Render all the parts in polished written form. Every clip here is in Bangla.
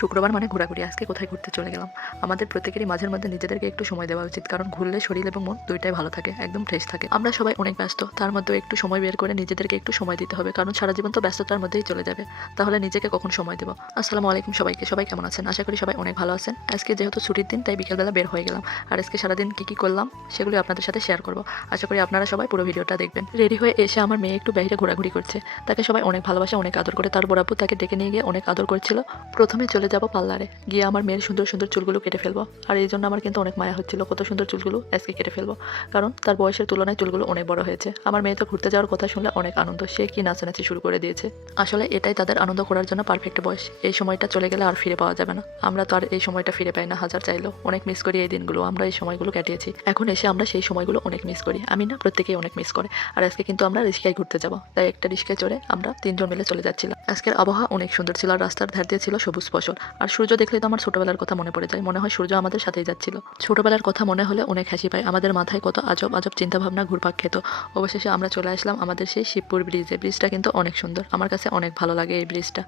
শুক্রবার মানে ঘোরাঘুরি। আজকে কোথায় ঘুরতে চলে গেলাম। আমাদের প্রত্যেকেরই মাঝের মধ্যে নিজেদেরকে একটু সময় দেওয়া উচিত, কারণ ঘুরলে শরীর এবং মন দুইটাই ভালো থাকে, একদম ফ্রেশ থাকে। আমরা সবাই অনেক ব্যস্ত, তার মধ্যেও একটু সময় বের করে নিজেদেরকে একটু সময় দিতে হবে, কারণ সারা জীবন তো ব্যস্ততার মধ্যেই চলে যাবে। তাহলে নিজেকে কখন সময় দেবো? আসসালামু আলাইকুম সবাইকে। সবাই কেমন আছেন? আশা করি সবাই অনেক ভালো আছেন। আজকে যেহেতু ছুটির দিন, তাই বিকেলবেলা বের হয়ে গেলাম। আর আজকে সারাদিন কি করলাম সেগুলি আপনাদের সাথে শেয়ার করবো। আশা করি আপনারা সবাই পুরো ভিডিওটা দেখবেন। রেডি হয়ে এসে আমার মেয়ে একটু বাইরে ঘোরাঘুরি করছে। তাকে সবাই অনেক ভালোবাসে, অনেক আদর করে। তার বড় আপু তাকে ডেকে নিয়ে গিয়ে অনেক আদর করছিল। প্রথমে চলে যাব পার্লারে, গিয়ে আমার মেয়ের সুন্দর সুন্দর চুলগুলো কেটে ফেলবো। আর এই জন্য আমার কিন্তু অনেক মায়া হচ্ছিল, কত সুন্দর চুলগুলো আজকে কেটে ফেলবো, কারণ তার বয়সের তুলনায় চুলগুলো অনেক বড় হয়েছে। আমার মেয়ে তো ঘুরতে যাওয়ার কথা শুনলে অনেক আনন্দ, সে কি নাচানাচি শুরু করে দিয়েছে। আসলে এটাই তাদের আনন্দ করার জন্য পারফেক্ট বয়স। এই সময়টা চলে গেলে আর ফিরে পাওয়া যাবে না। আমরা তো আর এই সময়টা ফিরে পাই না, হাজার চাইলেও। অনেক মিস করি এই দিনগুলো, আমরা এই সময়গুলো কাটিয়েছি। এখন এসে আমরা সেই সময়গুলো অনেক মিস করি। আমি না, প্রত্যেকেই অনেক মিস করে। আর আজকে কিন্তু আমরা রিস্কায় ঘুরতে যাবো, তাই একটা রিস্কায় চড়ে আমরা তিনজন মিলে চলে যাচ্ছিলাম। আজকের আবহাওয়া অনেক সুন্দর ছিল, আর রাস্তার ধার দিয়ে ছিল সবুজ ফসল। আর সূর্য দেখলে তো আমার ছোটবেলার কথা মনে পড়ে যায়, মনে হয় সূর্য আমাদের সাথেই যাচ্ছিল। ছোটবেলার কথা মনে হলে অনেক হাসি পায়, আমাদের মাথায় কত আজব আজব চিন্তা ভাবনা ঘুরপাক খেত। অবশেষে আমরা চলে আসলাম আমাদের সেই শিবপুর ব্রিজে। ব্রিজটা কিন্তু অনেক সুন্দর, আমার কাছে অনেক ভালো লাগে এই ব্রিজটা।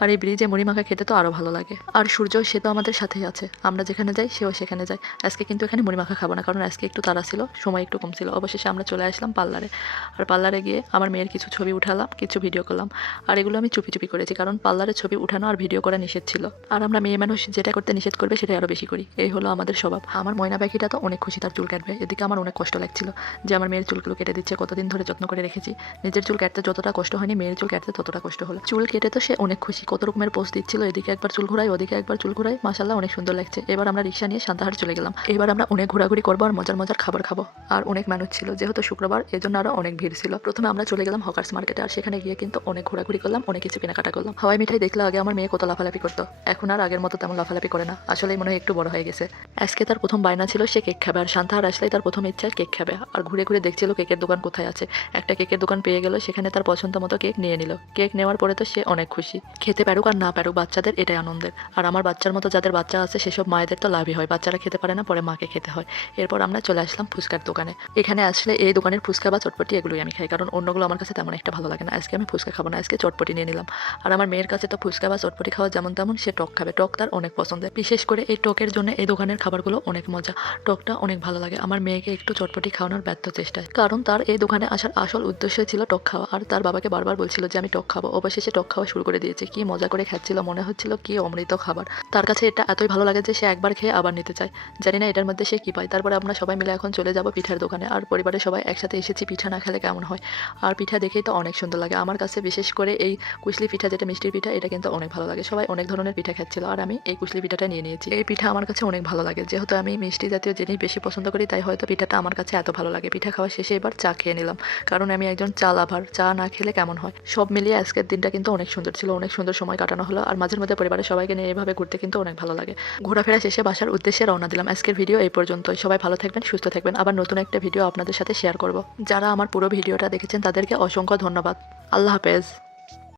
আর এই ব্রিজে মুড়ি মাখা খেতে তো আরো ভালো লাগে। আর সূর্য, সে তো আমাদের সাথেই আছে, আমরা যেখানে যাই সেও সেখানে যায়। আজকে কিন্তু এখানে মুড়ি মাখা খাবো না, কারণ আজকে একটু তাড়া ছিল, সময় একটু কম ছিল। অবশেষে আমরা চলে আসলাম পার্লারে। আর পার্লারে গিয়ে আমার মেয়ের কিছু ছবি উঠালাম, কিছু ভিডিও করলাম। আর এগুলো আমি চুপি চুপি করেছি, কারণ পার্লারে ছবি উঠানো আর ভিডিও করা নিষেধ ছিল। আর আমরা মেয়ে মানুষ যেটা করতে নিষেধ করবে সেটাই আরো বেশি করি, এই হলো আমাদের স্বভাব। আমার ময়না পাখিটা তো অনেক খুশি, তার চুল কাটবে। এদিকে আমার অনেক কষ্ট লাগছিল যে আমার মেয়ের চুলগুলো কেটে দিচ্ছে, কতদিন ধরে যত্ন করে রেখেছি। নিজের চুল কাটতে যতটা কষ্ট হয়নি, মেয়ের চুল কাটতে ততটা কষ্ট হলো। চুল কেটে তো সে অনেক খুশি, কত রকমের পোস্ট দিচ্ছিল, এদিকে একবার চুল ঘুরাই, ওদিকে একবার চুল ঘুরাই। মাশাআল্লাহ, অনেক সুন্দর লাগছে। এবার আমরা রিক্সা নিয়ে সান্তাহার চলে গেলাম। এবার আমরা অনেক ঘোরাঘুরি করবো আর মজার মজার খাবার খাবো। আর অনেক মানুষ ছিল, যেহেতু শুক্রবার, এজন্য আরো অনেক ভিড় ছিল। প্রথমে আমরা চলে গেলাম হকার্স মার্কেটে, আর সেখানে গিয়ে কিন্তু অনেক ঘোরাঘুরি করলাম, অনেক কিছু কেনাকাটা করলাম। হাওয়াই মিঠাই দেখলে আগে আমার মেয়ে কত লাফালাফি করতো, এখন আর আগের মতো তেমন লাফালাফি করে না। আসলে মনে হয় একটু বড় হয়ে গেছে। আজকে তার প্রথম বায়না ছিল সে কেক খাবে, আর সান্তাহার আসলেই তার প্রথম ইচ্ছা কেক খাবে। আর ঘুরে ঘুরে দেখছিল কেকের দোকান কোথায় আছে। একটা কেকের দোকান পেয়ে গেল, সেখানে তার পছন্দ মতো কেক নিয়ে নিল। কেক নেওয়ার পরে তো সে অনেক খুশি। খেতে পারুক আর না পারুক, বাচ্চাদের এটাই আনন্দের। আর আমার বাচ্চার মতো যাদের বাচ্চা আছে সেসব মায়েদের তো লাভই হয়, বাচ্চারা খেতে পারে না, পরে মাকে খেতে হয়। এরপর আমরা চলে আসলাম ফুচকার দোকানে। এখানে আসলে এই দোকানের ফুচকা বা চটপটি এগুলোই আমি খাই, কারণ অন্যগুলো আমার কাছে তেমন একটা ভালো লাগে না। আজকে আমি ফুচকা খাবো না, আজকে চটপটি নিয়ে নিলাম। আর আমার মেয়ের কাছে তো ফুচকা বা চটপটি খাওয়া যেমন তেমন, সে টক খাবে। টক তার অনেক পছন্দের, বিশেষ করে এই টকের জন্য এই দোকানের খাবারগুলো অনেক মজা। টকটা অনেক ভালো লাগে। আমার মেয়েকে একটু চটপটি খাওয়ানোর ব্যর্থ চেষ্টায়, কারণ তার এই দোকানে আসার আসল উদ্দেশ্য ছিল টক খাওয়া। আর তার বাবাকে বারবার বলছিল যে আমি টক খাবো। অবশেষে টক খাওয়া শুরু করে দিয়েছে। কি মজা করে খাচ্ছিল, মনে হচ্ছিল কি অমৃত খাবার। তার কাছে এটা এতই ভালো লাগে যে সে একবার খেয়ে আবার নিতে চায়। জানি না এটার মধ্যে সে কি পায়। তারপরে আমরা সবাই মিলে এখন চলে যাব পিঠার দোকানে। আর পরিবারের সবাই একসাথে এসেছি, পিঠা না খেলে কেমন হয়। আর পিঠা দেখেই তো অনেক সুন্দর লাগে আমার কাছে, বিশেষ করে এই কুশলি পিঠা, যেটা মিষ্টির পিঠা, এটা কিন্তু অনেক ভালো লাগে। সবাই অনেক ধরনের পিঠা খাচ্ছিল, আর আমি এই কুশলি পিঠাটা নিয়ে নিয়েছি। এই পিঠা আমার কাছে অনেক ভালো লাগে, যেহেতু আমি মিষ্টি জাতীয় জিনিস বেশি পছন্দ করি, তাই হয়তো পিঠাটা আমার কাছে এত ভালো লাগে। পিঠা খাওয়া শেষে এবার চা খেয়ে নিলাম, কারণ আমি একজন চা লাভার। চা না খেলে কেমন হয়। সব মিলিয়ে আজকের দিনটা কিন্তু অনেক সুন্দর ছিল, অনেক সুন্দর সময় কাটানো হলো। আর মাঝের মধ্যে পরিবারের সবাইকে নিয়ে এভাবে ঘুরতে কিন্তু অনেক ভালো লাগে। ঘোরাফেরা শেষে বাসার উদ্দেশ্যে রওনা দিলাম। আজকের ভিডিও এই পর্যন্তই। সবাই ভালো থাকবেন, সুস্থ থাকবেন। আবার নতুন একটা ভিডিও আপনাদের সাথে শেয়ার করব। যারা আমার পুরো ভিডিওটা দেখেছেন তাদেরকে অসংখ্য ধন্যবাদ। আল্লাহ হাফেজ।